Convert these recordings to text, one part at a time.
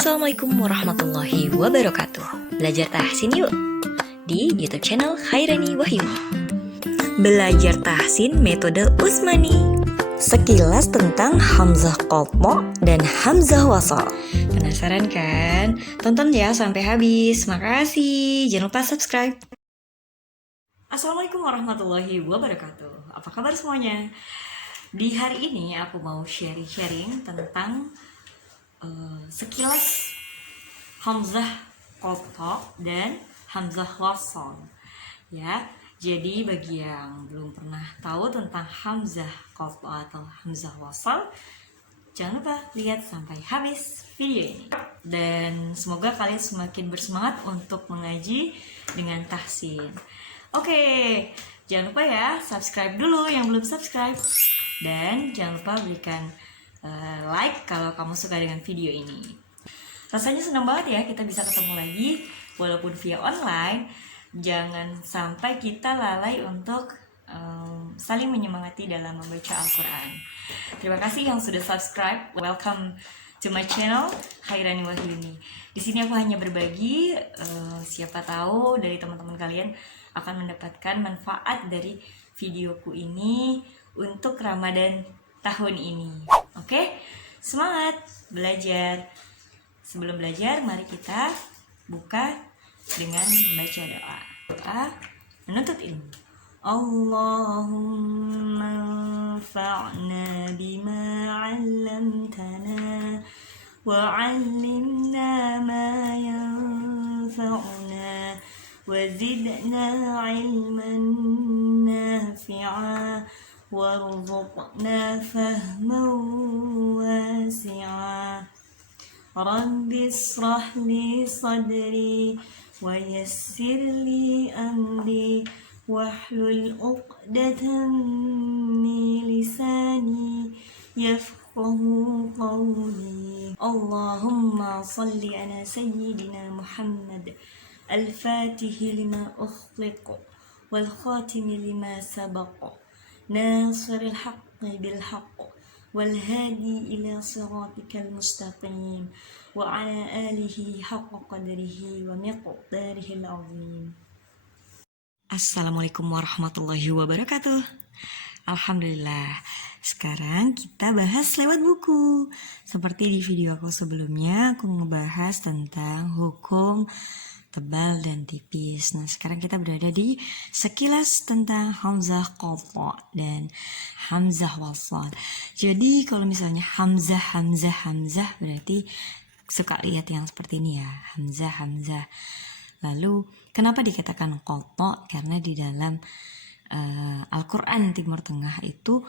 Assalamualaikum warahmatullahi wabarakatuh. Belajar tahsin yuk di YouTube channel Khairani Wahyuni. Belajar tahsin metode Utsmani. Sekilas tentang hamzah qatha dan hamzah wasal. Penasaran kan? Tonton ya sampai habis. Makasih. Jangan lupa subscribe. Assalamualaikum warahmatullahi wabarakatuh. Apa kabar semuanya? Di hari ini aku mau sharing tentang sekilas hamzah qatha dan hamzah wasal ya. Jadi bagi yang belum pernah tahu tentang hamzah qatha atau hamzah wasal, jangan lupa lihat sampai habis video ini. Dan semoga kalian semakin bersemangat untuk mengaji dengan tahsin. Oke, jangan lupa ya subscribe dulu yang belum subscribe. Dan jangan lupa berikan like kalau kamu suka dengan video ini. Rasanya senang banget ya kita bisa ketemu lagi walaupun via online. Jangan sampai kita lalai untuk saling menyemangati dalam membaca Al-Quran. Terima kasih yang sudah subscribe. Welcome to my channel Khairani Wahyuni. Di sini aku hanya berbagi, siapa tahu dari teman-teman kalian akan mendapatkan manfaat dari videoku ini untuk Ramadan tahun ini. Oke? Semangat belajar. Sebelum belajar, mari kita buka dengan membaca doa. Doa menuntut ilmu. Allahumma anfa'na bima 'allamtana wa 'allimna ma yanfa'una wa zidna 'ilman nafi'a warzuqna fahman wasi'a. Rabbi israh li sadri wa yassir li amri wahlul 'uqdatam min lisani yafqahu qawli. Allahumma salli ala sayyidina Muhammad al-Fatih lima ukhliq wal khatim lima sabaq nasiril haqqi bil haqq wal hadi ila siratikal mustaqim wa ala alihi haqqa qadrihi wa miqdarihil azim. Assalamualaikum warahmatullahi wabarakatuh. Alhamdulillah. Sekarang kita bahas lewat buku. Seperti di video aku sebelumnya, aku ngebahas tentang hukum tebal dan tipis. Nah, sekarang kita berada di sekilas tentang hamzah qatha dan hamzah wasal. Jadi kalau misalnya hamzah berarti suka lihat yang seperti ini ya, hamzah. Lalu kenapa dikatakan qatha? Karena di dalam Al-Quran Timur Tengah itu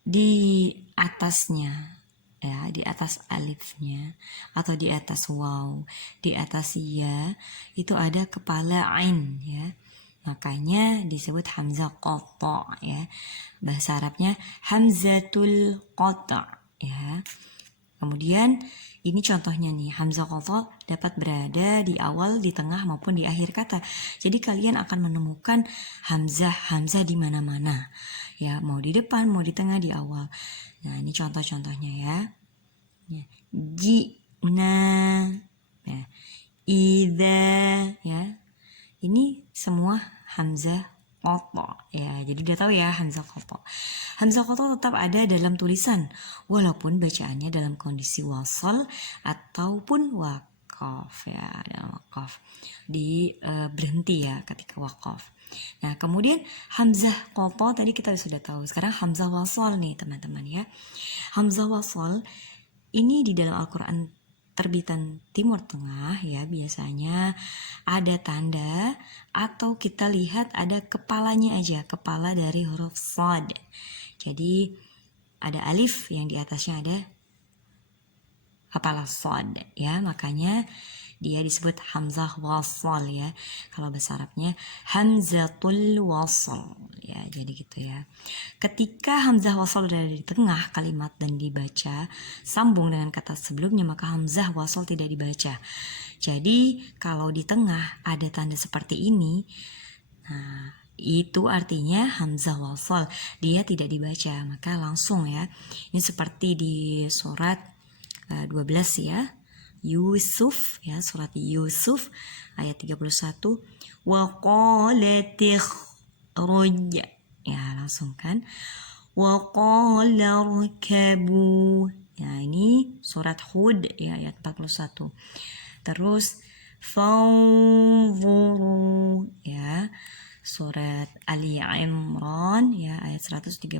di atasnya ya, di atas alifnya atau di atas waw, di atas ya itu ada kepala ain ya, makanya disebut hamzah qatha ya. Bahasa Arabnya hamzatul qatha ya. Kemudian ini contohnya nih, hamzah qatha dapat berada di awal, di tengah maupun di akhir kata. Jadi kalian akan menemukan hamzah di mana-mana ya, mau di depan, mau di tengah, di awal. Nah, ini contoh-contohnya ya. Jina ya, idza ya. Ini semua hamzah qatha ya. Jadi udah tahu ya hamzah qatha. Hamzah qatha tetap ada dalam tulisan walaupun bacaannya dalam kondisi wasal ataupun waqaf ya, dalam waqaf. Berhenti ya ketika waqaf. Nah, kemudian hamzah qatha tadi kita sudah tahu. Sekarang hamzah wasal nih teman-teman ya. Hamzah wasal ini di dalam Al-Quran terbitan Timur Tengah ya, biasanya ada tanda atau kita lihat ada kepalanya aja, kepala dari huruf shad. Jadi ada alif yang di atasnya ada kepala shad ya, makanya dia disebut hamzah wasal ya. Kalau bahasa Arabnya hamzatul wasal ya, jadi gitu ya. Ketika hamzah wasal berada di tengah kalimat dan dibaca sambung dengan kata sebelumnya, maka hamzah wasal tidak dibaca. Jadi kalau di tengah ada tanda seperti ini, nah itu artinya hamzah wasal, dia tidak dibaca, maka langsung ya. Ini seperti di surat 12 ya. Yusuf ya, surat Yusuf ayat 31. Wa qalat ikhruj, ya langsung kan. Wa qala irkabu, ya ini surat Hud ya ayat 41. Terus fanzuru ya, surat Ali Imran ya ayat 137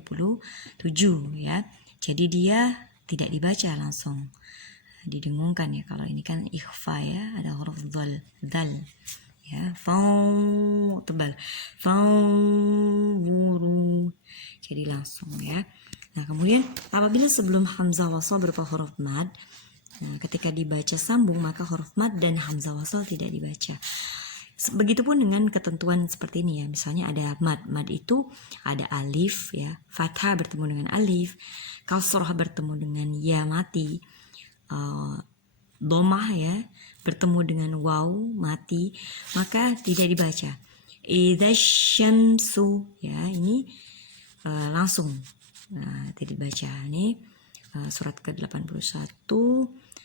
ya. Jadi dia tidak dibaca langsung, didengungkan ya. Kalau ini kan ikhfa ya, ada huruf dhal ya, tebal, fanzuru, jadi langsung ya. Nah kemudian apabila sebelum hamzah wasal berupa huruf mad, nah ketika dibaca sambung maka huruf mad dan hamzah wasal tidak dibaca. Begitupun dengan ketentuan seperti ini ya, misalnya ada mad itu ada alif ya, fathah bertemu dengan alif, kasrah bertemu dengan ya mati, domah ya bertemu dengan waw mati, maka tidak dibaca. Idza syamsu ya, ini langsung tidak dibaca. Ini surat ke-81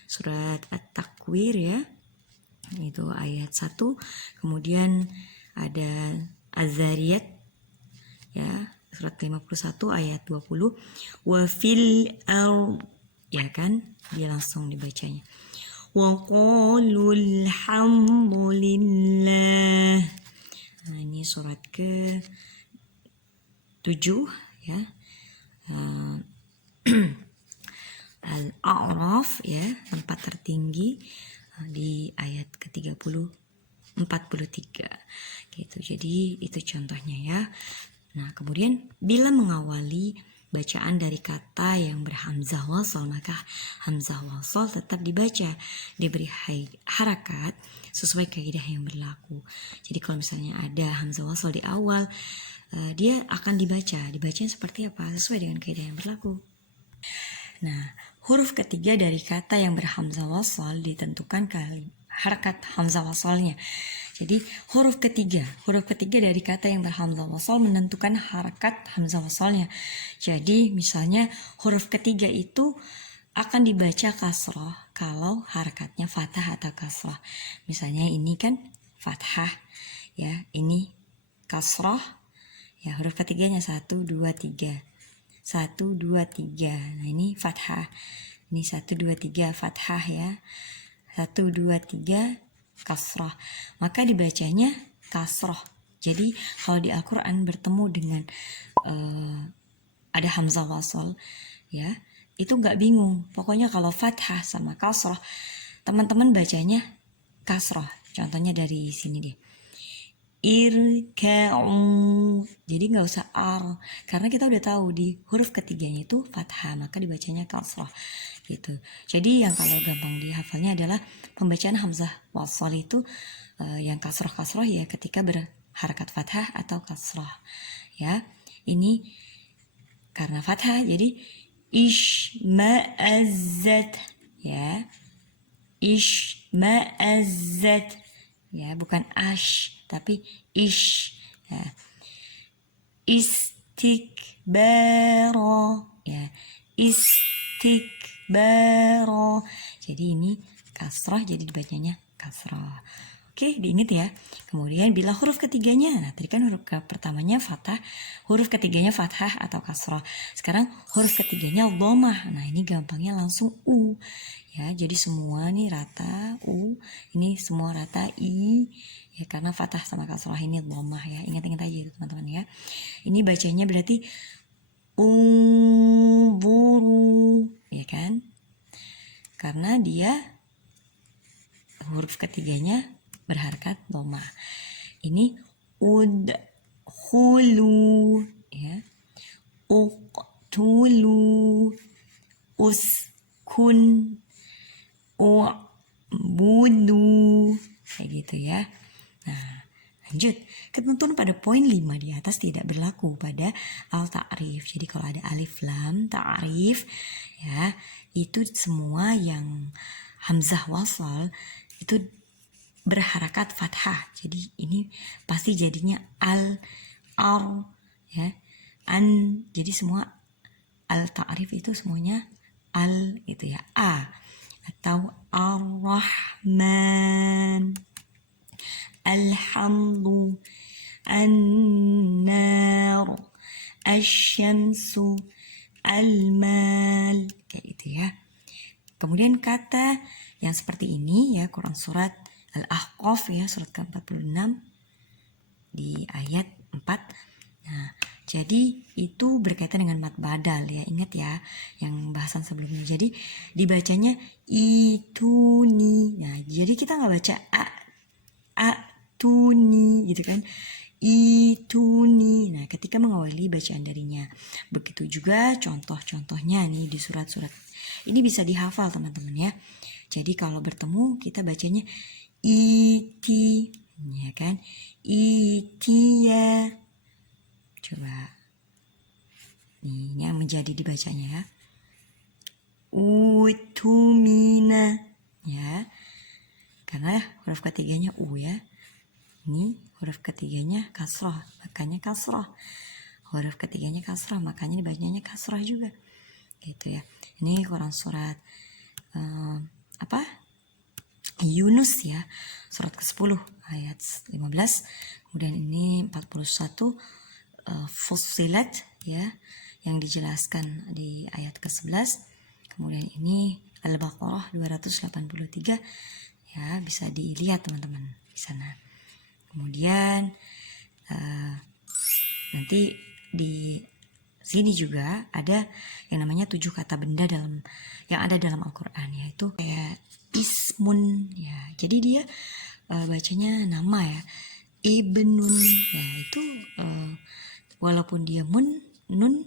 surat At-Takwir ya, itu ayat 1. Kemudian ada Az-Zariyat ya, surat 51 ayat 20. Wa fil ard, ya kan, dia langsung dibacanya. Wa qalu alhamdulillah. Nah ini surat ke 7 ya, Al-A'raf ya, tempat tertinggi di ayat ke-43 gitu. Jadi itu contohnya ya. Nah kemudian bila mengawali bacaan dari kata yang berhamzah wasal, maka hamzah wasal tetap dibaca, diberi harakat sesuai kaidah yang berlaku. Jadi kalau misalnya ada hamzah wasal di awal, dia akan dibacanya seperti apa, sesuai dengan kaidah yang berlaku. Nah, huruf ketiga dari kata yang berhamzah wasal ditentukan harakat hamzah wasalnya. Jadi huruf ketiga dari kata yang berhamzah wasal menentukan harakat hamzah wasalnya. Jadi misalnya huruf ketiga itu akan dibaca kasroh kalau harakatnya fathah atau kasroh. Misalnya ini kan fathah ya, ini kasroh ya, huruf ketiganya 1, 2, 3. 1, 2, 3. Nah ini fathah. Ini 1, 2, 3 fathah ya. 1, 2, 3 kasrah. Maka dibacanya kasrah. Jadi kalau di Al-Quran bertemu dengan ada hamzah wasal ya, itu nggak bingung. Pokoknya kalau fathah sama kasrah, teman-teman bacanya kasrah. Contohnya dari sini deh. Irka'u, jadi nggak usah ar, karena kita udah tahu di huruf ketiganya itu fathah, maka dibacanya kasrah gitu. Jadi yang kalau gampang dihafalnya adalah pembacaan hamzah wasal itu yang kasrah ya ketika berharakat fathah atau kasrah ya. Ini karena fathah jadi ishma'azzat ya, ishma'azzat ya, bukan ash tapi ish ya. Istikbara ya, istikbara. Jadi ini kasrah, jadi dibacanya kasrah. Oke, diingat ya. Kemudian bila huruf ketiganya, nah tadi kan huruf pertamanya fathah, huruf ketiganya fathah atau kasrah. Sekarang huruf ketiganya dhammah. Nah ini gampangnya langsung u ya. Jadi semua nih rata u, ini semua rata i ya, karena fathah sama kasrah ini dhammah ya. Ingat-ingat aja itu teman-teman ya. Ini bacanya berarti unzuru ya kan? Karena dia huruf ketiganya berharakat dhammah. Ini udkhulu ya. Uqtulu, uskun, u'budu kayak gitu ya. Nah, lanjut. Ketentuan pada poin 5 di atas tidak berlaku pada al-ta'rif. Jadi kalau ada alif lam ta'rif ya, itu semua yang hamzah wasal itu berharakat fathah. Jadi ini pasti jadinya al, ar ya, an. Jadi semua al-ta'rif itu semuanya al itu ya, a. atau Ar-Rahman, Alhamdu, An-Nar, Asy-Syamsu, Al-Mal, kayak gitu ya. Kemudian kata yang seperti ini ya, Quran surat Al-Ahqaf ya, surat ke-46 di ayat 4. Nah, jadi itu berkaitan dengan mad badal ya, ingat ya yang bahasan sebelumnya. Jadi dibacanya ituni. Nah, jadi kita nggak baca tuni gitu kan, ituni. Nah, ketika mengawali bacaan darinya. Begitu juga contoh-contohnya nih di surat-surat. Ini bisa dihafal teman-teman ya. Jadi kalau bertemu kita bacanya iti, ya kan? Itia. Coba. Nih, ini yang menjadi dibacanya ya. Utumina, ya. Karena huruf ketiganya u ya. Ini huruf ketiganya kasrah, makanya kasrah. Huruf ketiganya kasrah, makanya dibacanya kasrah juga. Gitu ya. Ini Quran surat Yunus ya, surat ke-10 ayat 15. Kemudian ini 41 Fussilat ya, yang dijelaskan di ayat ke-11. Kemudian ini Al-Baqarah 283 ya, bisa dilihat teman-teman di sana. Kemudian nanti di sini juga ada yang namanya 7 kata benda yang ada dalam Al-Quran, yaitu kayak ismun ya. Jadi dia bacanya nama ya, ibnun ya, itu walaupun dia nun,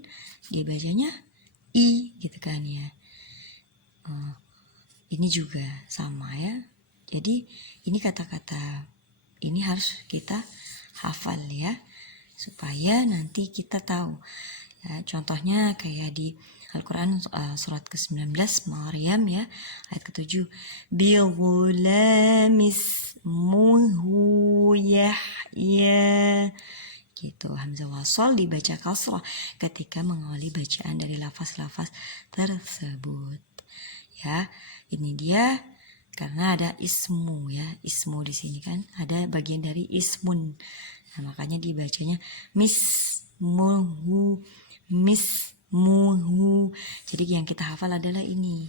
dia bacanya i gitu kan ya. Ini juga sama ya. Jadi ini kata-kata ini harus kita hafal ya, supaya nanti kita tahu ya. Contohnya kayak di Al-Quran surat ke-19 Maryam ya, ayat ke-7, Bighulamis muhu Yahya, gitu. Hamzah wasol dibaca kasrah ketika mengawali bacaan dari lafaz-lafaz tersebut ya. Ini dia karena ada ismu ya, ismu di sini kan ada bagian dari ismun. Nah, makanya dibacanya mismuhu, mismuhu. Jadi yang kita hafal adalah ini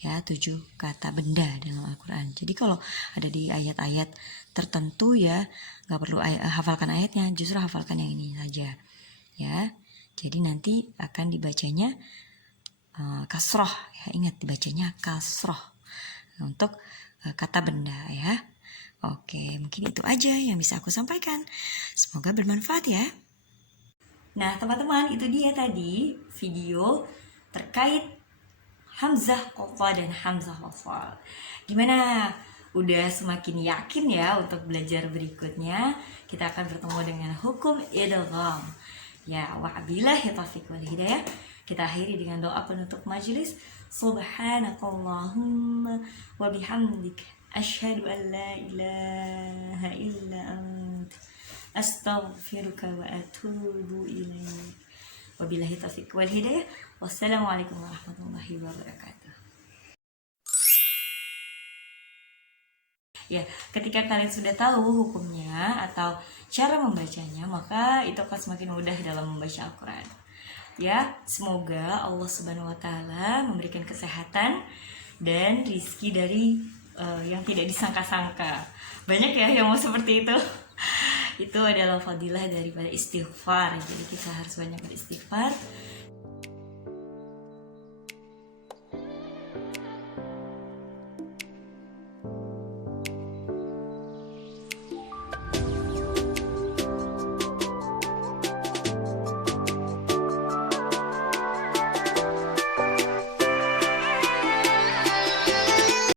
ya, 7 kata benda dalam Al-Quran. Jadi kalau ada di ayat-ayat tertentu ya, nggak perlu hafalkan ayatnya, justru hafalkan yang ini saja ya. Jadi nanti akan dibacanya kasroh ya, ingat dibacanya kasroh untuk kata benda ya. Oke, mungkin itu aja yang bisa aku sampaikan. Semoga bermanfaat ya. Nah teman-teman, itu dia tadi video terkait Hamzah Qadha dan Hamzah Wasal. Gimana? Udah semakin yakin ya untuk belajar berikutnya? Kita akan bertemu dengan hukum idgham. Ya, wabillahi taufiq wal hidayah. Kita akhiri dengan doa penutup majelis. Subhanakallahumma wa bihamdik asyhadu an la ilaha illa anta astaghfiruka wa atubu ilaik. Wabillahi taufiq wal hidayah. Wassalamualaikum warahmatullahi wabarakatuh. Ya, ketika kalian sudah tahu hukumnya atau cara membacanya, maka itu akan semakin mudah dalam membaca Al-Quran. Ya, semoga Allah Subhanahu wa Ta'ala memberikan kesehatan dan rizki dari yang tidak disangka-sangka. Banyak ya yang mau seperti itu. Itu adalah fadilah daripada istighfar. Jadi kita harus banyak beristighfar